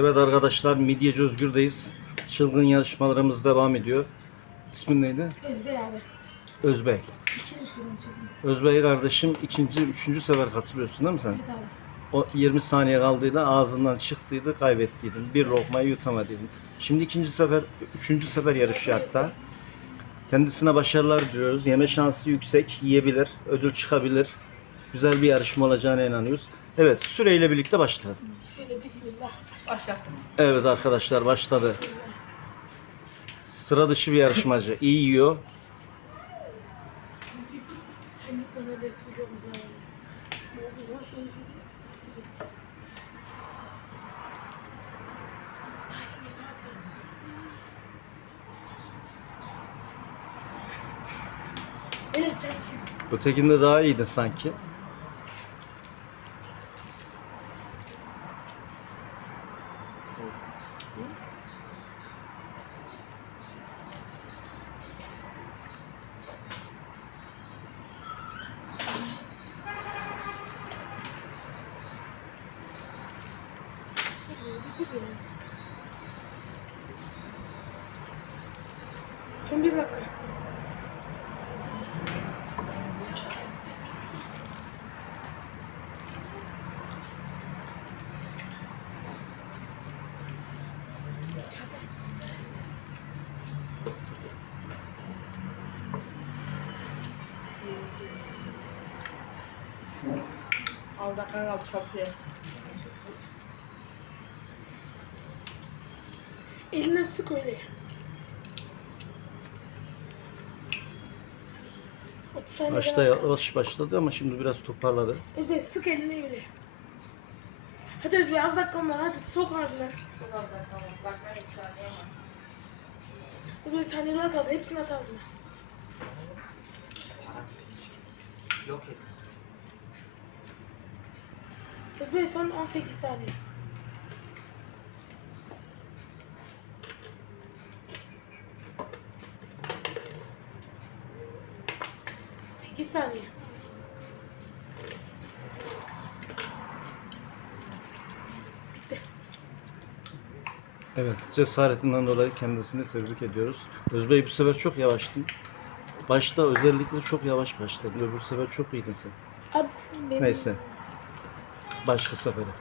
Evet arkadaşlar Midyeci Özgür'deyiz. Çılgın yarışmalarımız devam ediyor. İsmin neydi? Özbey abi. Özbey. Özbey kardeşim ikinci, üçüncü sefer katılıyorsun değil mi sen? Evet abi. O 20 saniye kaldıydı ağzından çıktıydı kaybettiydin. Bir lokmayı yutamadıydın. Şimdi ikinci sefer, üçüncü sefer yarışıyor hatta. Kendisine başarılar diliyoruz. Yeme şansı yüksek, yiyebilir, ödül çıkabilir. Güzel bir yarışma olacağına inanıyoruz. Evet, süreyle birlikte başladı. Başlattım. Evet arkadaşlar başladı. Sıra dışı bir yarışmacı. İyi yiyor. Hem bana resmi çok Ya. Son bir dakika. Al dakika kaldı kapıya. Eline sık öyle. 30 saniye Başta yavaş başladı ama şimdi biraz toparladı. Özbey sık elini öyle. Hadi Özbey az dakikan var hadi sok ağzına. Çok az dakika var. Dakika yok saniye var. Özbey saniyeler kaldı hepsini at ağzına. Yok et. Özbey son 18 saniye. Sekiz saniye. Bitti. Evet, cesaretinden dolayı kendisini tebrik ediyoruz. Özbey bu sefer çok yavaştın. Başta özellikle çok yavaş başladın. Öbür sefer çok iyiydin sen. Abi benim... Neyse. Başka sefere.